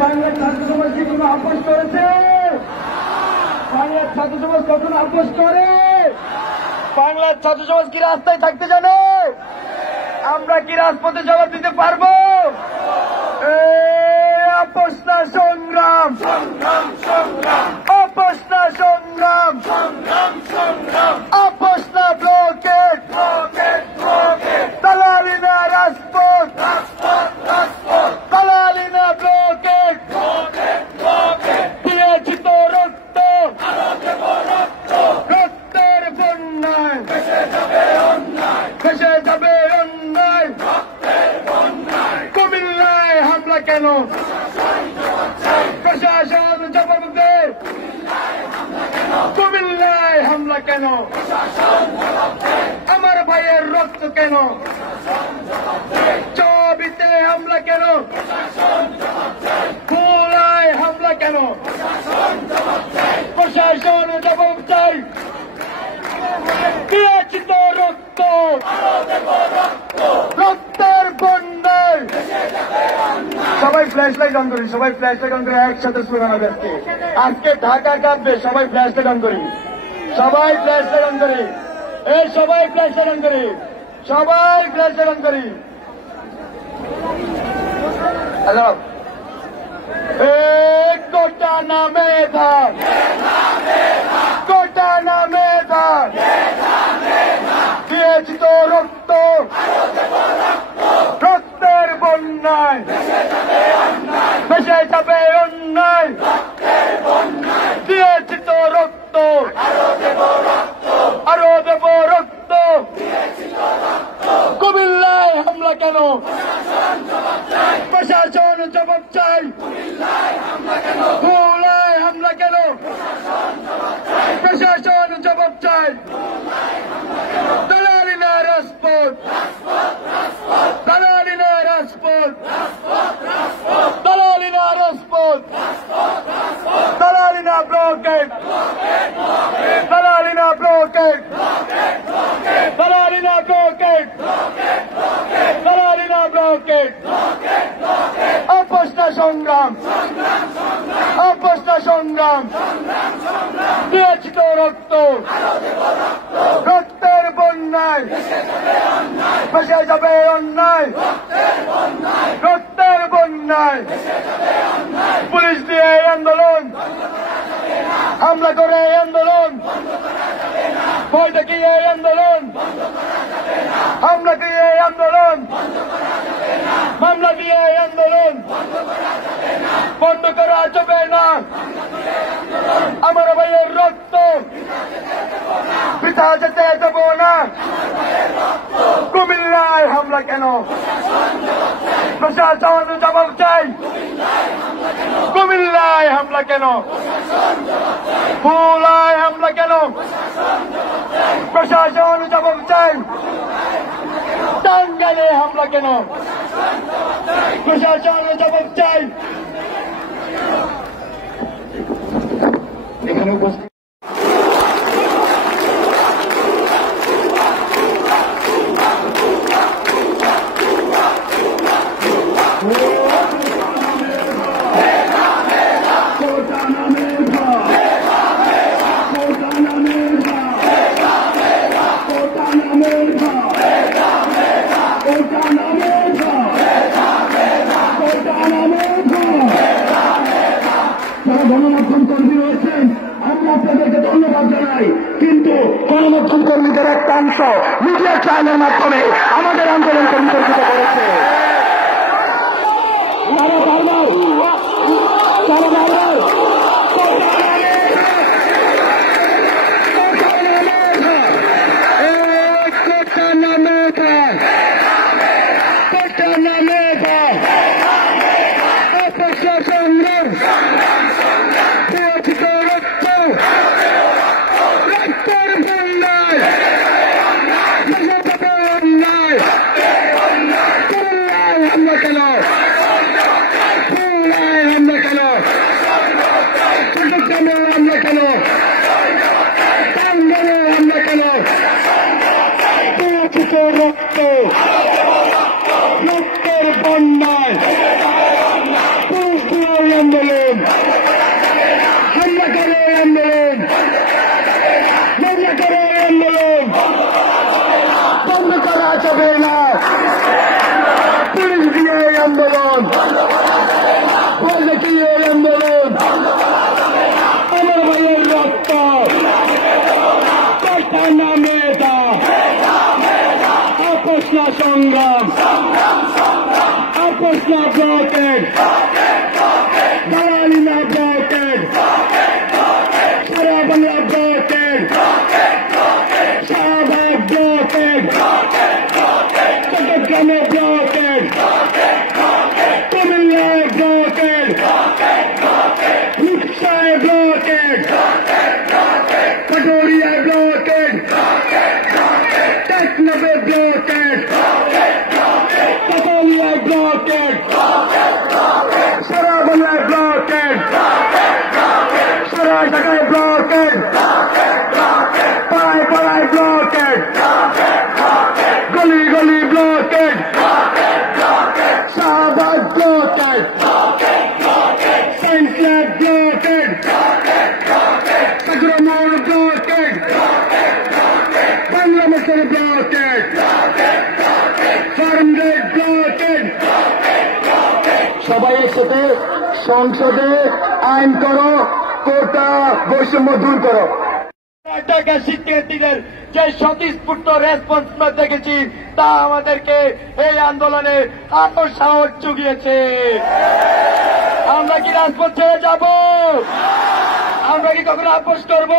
বাংলার ছাত্র সমাজ কি কোনো আপোষ করেছে? বাংলার ছাত্র সমাজ কখনো আপোষ করে? বাংলার ছাত্র সমাজ কি রাস্তায় থাকতে জানে? আমরা কি রাজপথে জবাব দিতে পারবো? আপোষ না সংগ্রাম, আপোষ না সংগ্রাম, আপোষ না ব্লকেট, দালালি না রাজপথ, দালালি না ব্লকেট, দিয়েছি তো রক্ত, রক্তের বন্যায় ভেসে যাবে অন্যায়, কুমিল্লায় হামলা কেন? প্রশাসন জবাব দে। কুমিল্লায় হামলা কেন? আমার ভাইয়ের রক্ত কেন? চবিতে হামলা কেন? খুলনায় হামলা কেন? প্রশাসন জবাব চাই। দিয়েছি তো রক্ত, রক্তের বন্যায়। সবাই ফ্ল্যাশ লাইট অন করি, সবাই ফ্ল্যাশ লাইট অন করে একসাথে স্লোগান হবে আজকে। আজকে ঢাকা কাঁপবে, সবাই ফ্ল্যাশ লাইট অন করি, সবাই ফ্ল্যাশ লাইট অন করি, সবাই ফ্ল্যাশ লাইট অন করি, সবাই ফ্ল্যাশ লাইট অন করি। হ্যালো, কোটা না মেধা, কোটা না মেধা, দিয়েছি তো রক্ত, রক্তের বন্যায় ভেসে যাবে অন্যায়, দিয়েছি তো রক্ত, আরো দেব রক্ত। কুমিল্লায় হামলা কেন? প্রশাসন জবাব চাই। খুলনায় হামলা কেন? প্রশাসন জবাব চাই। দালালি না রাজপথ, দালালি না রাজপথ, দালালি না রাজপথ, দালালি না ব্লকেট, দালালি না ব্লকেট, দালালি না ব্লকেট, দালালি না ব্লকেট। আপোষ না সংগ্রাম, আপোষ না সংগ্রাম, দিয়েছি তো রক্ত, রক্তের বন্যায় ভেসে যাবে অন্যায়, রক্তের বন্যায়। পুলিশ দিয়ে আন্দোলন, হামলা করে আন্দোলন, ভয় দেখিয়ে আন্দোলন, হামলা দিয়ে আন্দোলন, মামলা দিয়ে আন্দোলন বন্ধ করা যাবে না। আমার ভাইয়ের রক্ত পিতা যেতে দেব না। কুমিল্লায় হামলা কেন? প্রশাসন জবাব চাই। কুমিল্লায় হামলা কেন? খুলনায় হামলা কেন? প্রশাসন জবাব চাই। টাঙ্গাইলে হামলা কেন? প্রশাসন জবাব চাই। এখানে উপস্থিত গণমাধ্যম কর্মীদের একটা অংশ মিডিয়া ট্রায়ালের মাধ্যমে আমাদের আন্দোলনকে বিতর্কিত করেছে। রক্তের বন্যায় আন্দোলন হামলা করে আন্দোলন হামলা করে আন্দোলন বন্ধ করা যাবে না। পুলিশ দিয়ে আন্দোলন বলে কি আন্দোলন আমার ভাইয়ের রক্ত কথা নামে আপোষ না সংগ্রাম আপোষ না ব্লকেড দালালি না ব্লকেড সারা বাংলা ব্লকেড শাহবাগ ব্লকেড চট্টগ্রামে ব্লকেড কুমিল্লায় ব্লকেড রূপসায় ব্লকেড কটোরিয়ায় ব্লকেড টেকনাফে ব্লকেড কাতালিয়ায় ব্লকেড সারা বাংলায় ব্লকেড সারা ঢাকায় ব্লকেড পাড়ায় পাড়ায় ব্লকেড গলি গলি blockade Shahbag blockade science lab blockade সাগরমোড় blockade Bangla motor blockade Farmgate blockade সবাই একসাথে সংসদে আইন করো, কোটা বৈষম্য দূর করো। ঢাকা শিক্ষার্থীদের যে স্বতঃস্ফূর্ত রেসপন্স আমরা দেখেছি তা আমাদেরকে এই আন্দোলনে আরো সাহস জুগিয়েছে। আমরা কি রাজপথ ছেড়ে যাব? আমরা কি কখনো আপোষ করব?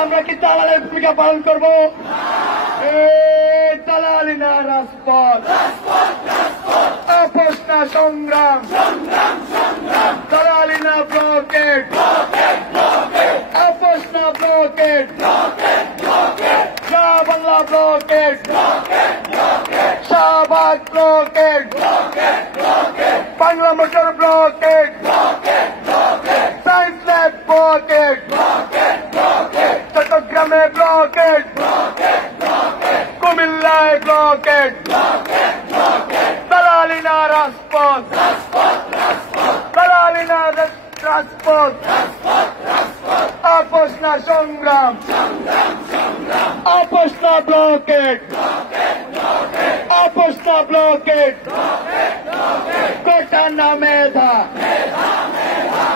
আমরা কি দালালের ভূমিকা পালন করব? দালালি না রাজপথ, আপোষ না সংগ্রাম, দালালি না ব্লকেড, আপোষ না blocked, Shah Bangla blockade, Shahbag blocked, Bangla motor blocked, science lab blocked, চট্টগ্রামে ব্লকেড, কুমিল্লায় ব্লকেড, দালালি না রাজপথ, দালালি না রাজপথ, আপোষ না সংগ্রাম, আপোষ না ব্লকেড, আপোষ না ব্লকেড, কোটা না মেধা,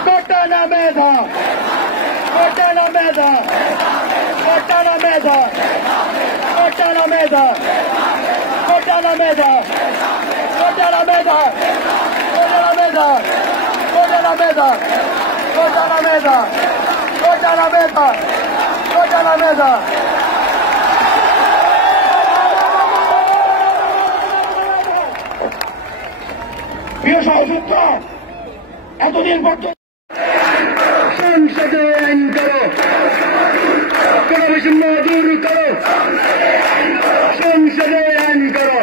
কোটা না মেধা, কোটা না মেধা, কোটা না মেধা, কোটা না মেধা, কোটা না মেধা, কোটা না মেধা, কোটা না মেধা, কোটা না মেধা, কোটা না মেধা, কোটা না মেধা, কোটা না মেধা। প্রিয় সহযোদ্ধ, এতদিন পর্যন্ত সংসদে আইন করো, কোন বৈষম্য দূর করো, সংসদে আইন করো,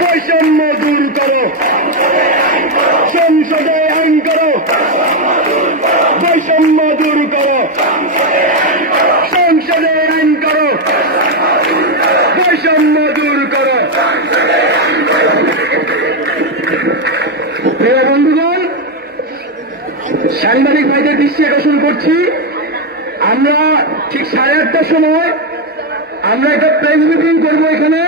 বৈষম্য দূর করো, সংসদে আইন করো, বৈষম্য দূর করো, সংসদে আইন করো, বৈষম্য দূর করো। প্রিয় বন্ধুগণ, সাংবাদিক ভাইদের দৃষ্টি আকর্ষণ করছি, আমরা ঠিক 8:30টার সময় আমরা একটা প্রেস মিটিং করবো এখানে।